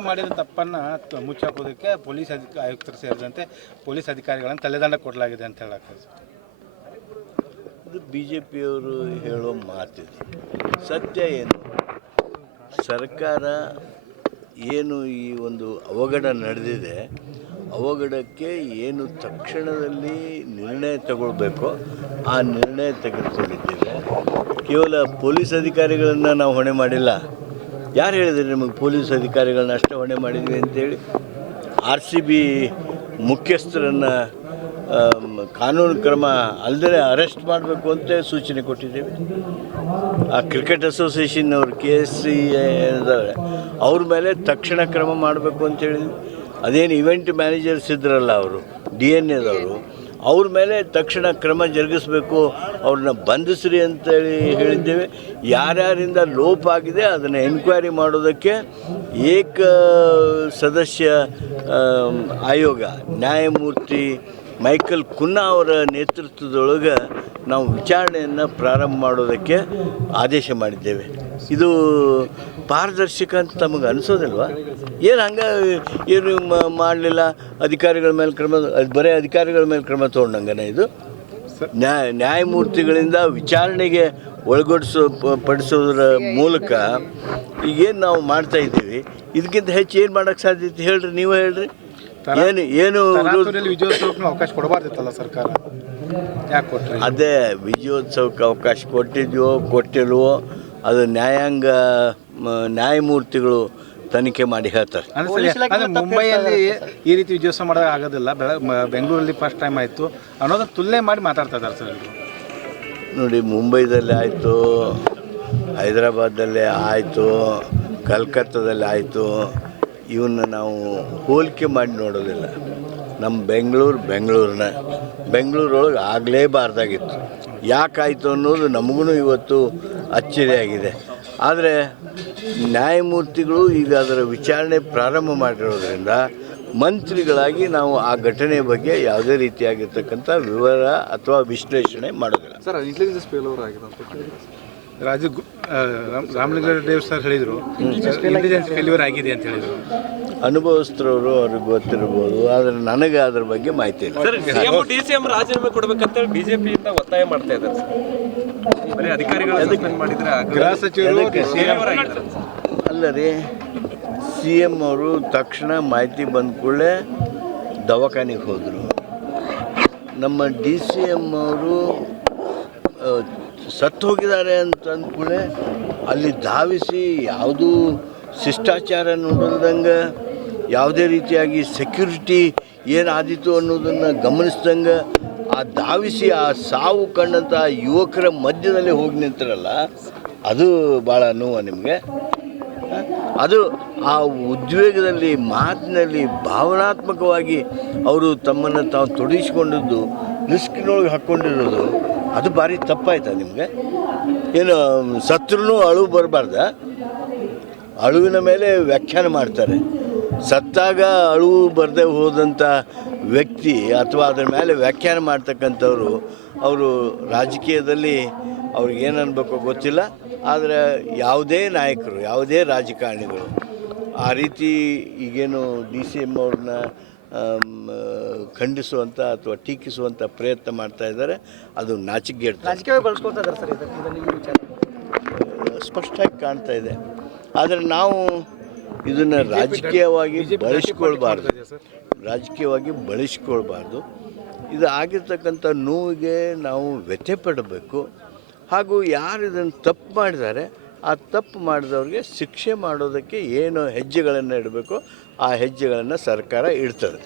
ಮಾಡಿದ ತಪ್ಪನ್ನ ಮುಚ್ಚಾಕೋದಕ್ಕೆ ಪೊಲೀಸ್ ಅಧಿಕ ಆಯುಕ್ತರು ಸೇರಿದಂತೆ ಪೊಲೀಸ್ ಅಧಿಕಾರಿಗಳನ್ನು ತಲೆದಂಡ ಕೊಡಲಾಗಿದೆ ಅಂತ ಹೇಳಕ್ಕೆ ಇದು ಬಿ ಜೆ ಪಿಯವರು ಹೇಳೋ ಮಾತಿದೆ ಸತ್ಯ ಏನು? ಸರ್ಕಾರ ಏನು ಈ ಒಂದು ಅವಘಡ ನಡೆದಿದೆ, ಅವಘಡಕ್ಕೆ ಏನು ತಕ್ಷಣದಲ್ಲಿ ನಿರ್ಣಯ ತಗೊಳ್ಬೇಕೋ, ಆ ನಿರ್ಣಯ ತೆಗೆದುಕೊಂಡಿದ್ದೇವೆ. ಕೇವಲ ಪೊಲೀಸ್ ಅಧಿಕಾರಿಗಳನ್ನು ನಾವು ಹೊಣೆ ಮಾಡಿಲ್ಲ. ಯಾರು ಹೇಳಿದ್ರು ನಿಮಗೆ ಪೊಲೀಸ್ ಅಧಿಕಾರಿಗಳನ್ನ ಅಷ್ಟೇ ಹೊಣೆ ಮಾಡಿದ್ವಿ ಅಂತೇಳಿ? ಆರ್ ಸಿ ಬಿ ಮುಖ್ಯಸ್ಥರನ್ನು ಕಾನೂನು ಕ್ರಮ ಅಲ್ಲದೆ ಅರೆಸ್ಟ್ ಮಾಡಬೇಕು ಅಂತ ಸೂಚನೆ ಕೊಟ್ಟಿದ್ದೇವೆ. ಆ ಕ್ರಿಕೆಟ್ ಅಸೋಸಿಯೇಷನ್ ಅವರು ಕೆ ಎಸ್ ಸಿ ಇದ್ದಾರೆ ಅವ್ರ ಮೇಲೆ ತಕ್ಷಣ ಕ್ರಮ ಮಾಡಬೇಕು ಅಂತ ಹೇಳಿದ್ವಿ. ಅದೇನು ಇವೆಂಟ್ ಮ್ಯಾನೇಜರ್ಸ್ ಇದ್ರಲ್ಲ ಅವರು, ಡಿ ಎನ್ ಎದವರು ಅವ್ರ ಮೇಲೆ ತಕ್ಷಣ ಕ್ರಮ ಜರುಗಿಸಬೇಕು, ಅವ್ರನ್ನ ಬಂಧಿಸ್ರಿ ಅಂತೇಳಿ ಹೇಳಿದ್ದೇವೆ. ಯಾರ್ಯಾರಿಂದ ಲೋಪ ಆಗಿದೆ ಅದನ್ನು ಎನ್ಕ್ವೈರಿ ಮಾಡೋದಕ್ಕೆ ಏಕ ಸದಸ್ಯ ಆಯೋಗ, ನ್ಯಾಯಮೂರ್ತಿ ಮೈಕಲ್ ಕುನ್ನಾ ಅವರ ನೇತೃತ್ವದೊಳಗೆ ನಾವು ವಿಚಾರಣೆಯನ್ನು ಪ್ರಾರಂಭ ಮಾಡೋದಕ್ಕೆ ಆದೇಶ ಮಾಡಿದ್ದೇವೆ. ಇದು ಪಾರದರ್ಶಕ ಅಂತ ತಮಗೆ ಅನಿಸೋದಿಲ್ವಾ? ಏನು ಹಂಗೆ ಏನು ಮಾಡಲಿಲ್ಲ? ಅಧಿಕಾರಿಗಳ ಮೇಲೆ ಕ್ರಮ, ಬರೀ ಅಧಿಕಾರಿಗಳ ಮೇಲೆ ಕ್ರಮ ತೊಗೊಂಡಂಗನ ಇದು? ನ್ಯಾಯ, ನ್ಯಾಯಮೂರ್ತಿಗಳಿಂದ ವಿಚಾರಣೆಗೆ ಒಳಗೊಡಿಸೋ ಪಡಿಸೋದ್ರ ಮೂಲಕ ಈಗೇನು ನಾವು ಮಾಡ್ತಾ ಇದ್ದೀವಿ. ಇದಕ್ಕಿಂತ ಹೆಚ್ಚು ಏನು ಮಾಡೋಕ್ಕೆ ಸಾಧ್ಯತೆ ಹೇಳ್ರಿ, ನೀವು ಹೇಳ್ರಿ. ಏನು ಏನು ತರಾತುರಿಯಲ್ಲಿ ವಿಜಯೋತ್ಸವಕ್ಕೆ ಅವಕಾಶ ಕೊಡಬಾರ್ದಿತ್ತಲ್ಲ ಸರ್ಕಾರ? ಯಾಕೆ ಕೊಟ್ರಿ ಅದೇ ವಿಜಯೋತ್ಸವಕ್ಕೆ ಅವಕಾಶ ಕೊಟ್ಟಿದ್ವೋ ಕೊಟ್ಟಿಲ್ವೋ ಅದು ನ್ಯಾಯಾಂಗ ಮ, ನ್ಯಾಯಮೂರ್ತಿಗಳು ತನಿಖೆ ಮಾಡಿ ಹೇಳ್ತಾರೆ. ಅಂದ್ರೆ ಮುಂಬೈಯಲ್ಲಿ ಈ ರೀತಿ ವಿಜಯೋತ್ಸವ ಮಾಡೋಕೆ ಆಗೋದಿಲ್ಲ. ಬೆಂಗಳೂರಲ್ಲಿ ಫಸ್ಟ್ ಟೈಮ್ ಆಯಿತು. ಅನ್ನೋದನ್ನ ತುಲ್ಲೆ ಮಾಡಿ ಮಾತಾಡ್ತಾ ಇದ್ದಾರೆ ಸರ್. ನೋಡಿ ಮುಂಬೈದಲ್ಲಿ ಆಯಿತು ಹೈದರಾಬಾದಲ್ಲೇ ಆಯಿತು ಕಲ್ಕತ್ತಾದಲ್ಲಿ ಆಯಿತು ಇವನ್ನ ನಾವು ಹೋಲಿಕೆ ಮಾಡಿ ನೋಡೋದಿಲ್ಲ. ನಮ್ಮ ಬೆಂಗಳೂರು ಬೆಂಗಳೂರಿನ. ಬೆಂಗಳೂರೊಳಗೆ ಆಗಲೇಬಾರ್ದಾಗಿತ್ತು. ಯಾಕಾಯಿತು ಅನ್ನೋದು ನಮಗೂ ಇವತ್ತು ಅಚ್ಚರಿಯಾಗಿದೆ. ಆದರೆ ನ್ಯಾಯಮೂರ್ತಿಗಳು ಈಗ ಅದರ ವಿಚಾರಣೆ ಪ್ರಾರಂಭ ಮಾಡಿರೋದ್ರಿಂದ ಮಂತ್ರಿಗಳಾಗಿ ನಾವು ಆ ಘಟನೆ ಬಗ್ಗೆ ಯಾವುದೇ ರೀತಿಯಾಗಿರ್ತಕ್ಕಂಥ ವಿವರ ಅಥವಾ ವಿಶ್ಲೇಷಣೆ ಮಾಡೋದಿಲ್ಲ. ಸರ್ ಇಂಟೆಲಿಜೆನ್ಸ್ ರಾಜು ಗು- ದೇವ್ ಸರ್ ಹೇಳಿದರು ಇಂಟೆಲಿಜೆನ್ಸ್ ಫೇಲ್ಯೂರ್ ಆಗಿದೆ ಅಂತ ಹೇಳಿದರು. ಅನುಭವಿಸ್ತರವರು ಅವ್ರಿಗೆ ಗೊತ್ತಿರ್ಬೋದು ಆದರೆ ನನಗೆ ಅದ್ರ ಬಗ್ಗೆ ಮಾಹಿತಿ ಇಲ್ಲ. ಡಿ ಸಿ ಎಂ ರಾಜೀನಾಮೆ ಕೊಡ್ಬೇಕಂತೇಳಿ ಬಿಜೆಪಿಯಿಂದ ಒತ್ತಾಯ ಮಾಡ್ತಾ ಇದ್ದಾರೆ ಸರ್. ಬರೀ ಅಧಿಕಾರಿಗಳು ಮಾಡಿದ್ರೆ ಗೃಹ ಸಚಿವರು. ಅಲ್ಲ ರೀ ಸಿ ಎಂ ಅವರು ತಕ್ಷಣ ಮಾಹಿತಿ ಬಂದ ಕೂಡಲೇ ದವಾಖಾನೆಗೆ ಹೋದರು. ನಮ್ಮ ಡಿ ಸಿ ಎಂ ಅವರು ಸತ್ತು ಹೋಗಿದ್ದಾರೆ ಅಂತ ಅಂದ್ಕೂಳೆ ಅಲ್ಲಿ ಧಾವಿಸಿ ಯಾವುದೂ ಶಿಷ್ಟಾಚಾರ ನೋಡಲ್ದಂಗೆ, ಯಾವುದೇ ರೀತಿಯಾಗಿ ಸೆಕ್ಯೂರಿಟಿ ಏನಾದೀತು ಅನ್ನೋದನ್ನು ಗಮನಿಸ್ದಂಗೆ, ಆ ಧಾವಿಸಿ ಆ ಸಾವು ಕಂಡಂಥ ಯುವಕರ ಮಧ್ಯದಲ್ಲಿ ಹೋಗಿ ನಿಂತಿರಲ್ಲ, ಅದು ಭಾಳ ನೋವು ನಿಮಗೆ. ಅದು ಆ ಉದ್ವೇಗದಲ್ಲಿ, ಮಾತಿನಲ್ಲಿ ಭಾವನಾತ್ಮಕವಾಗಿ ಅವರು ತಮ್ಮನ್ನು ತಾವು ತೊಡಗಿಸ್ಕೊಂಡಿದ್ದು ರಿಸ್ಕ್ನೊಳಗೆ ಹಾಕ್ಕೊಂಡಿರೋದು ಅದು ಭಾರಿ ತಪ್ಪಾಯ್ತಾ ನಿಮಗೆ. ಏನು ಸತ್ರೂ ಅಳು ಬರಬಾರ್ದ. ಅಳುವಿನ ಮೇಲೆ ವ್ಯಾಖ್ಯಾನ ಮಾಡ್ತಾರೆ. ಸತ್ತಾಗ ಅಳು ಬರದೆ ಹೋದಂಥ ವ್ಯಕ್ತಿ ಅಥವಾ ಅದರ ಮೇಲೆ ವ್ಯಾಖ್ಯಾನ ಮಾಡ್ತಕ್ಕಂಥವ್ರು, ಅವರು ರಾಜಕೀಯದಲ್ಲಿ ಅವ್ರಿಗೆ ಏನು ಗೊತ್ತಿಲ್ಲ. ಆದರೆ ಯಾವುದೇ ನಾಯಕರು, ಯಾವುದೇ ರಾಜಕಾರಣಿಗಳು ಆ ರೀತಿ ಈಗೇನು ಡಿ ಸಿ ಎಂ ಅವ್ರನ್ನ ಖಂಡಿಸುವಂಥ ಅಥವಾ ಟೀಕಿಸುವಂಥ ಪ್ರಯತ್ನ ಮಾಡ್ತಾ ಇದ್ದಾರೆ. ಅದು ರಾಜಕೀಯ ಬಳಸ್ಕೊಳ್ತಾ ಇದ್ದಾರೆ ಸರ್ ಸ್ಪಷ್ಟವಾಗಿ ಕಾಣ್ತಾ ಇದೆ. ಆದರೆ ನಾವು ಇದನ್ನು ರಾಜಕೀಯವಾಗಿ ಬಳಸ್ಕೊಳ್ಬಾರ್ದು. ರಾಜಕೀಯವಾಗಿ ಬಳಸ್ಕೊಳ್ಬಾರ್ದು. ಇದು ಆಗಿರ್ತಕ್ಕಂಥ ನೋವಿಗೆ ನಾವು ವ್ಯಥೆ ಪಡಬೇಕು. ಹಾಗೂ ಯಾರು ಇದನ್ನು ತಪ್ಪು ಮಾಡಿದ್ದಾರೆ ಆ ತಪ್ಪು ಮಾಡಿದವ್ರಿಗೆ ಶಿಕ್ಷೆ ಮಾಡೋದಕ್ಕೆ ಏನು ಹೆಜ್ಜೆಗಳನ್ನು ಇಡಬೇಕು. ಆ ಹೆಜ್ಜೆಗಳನ್ನು ಸರ್ಕಾರ ಇಡ್ತದೆ.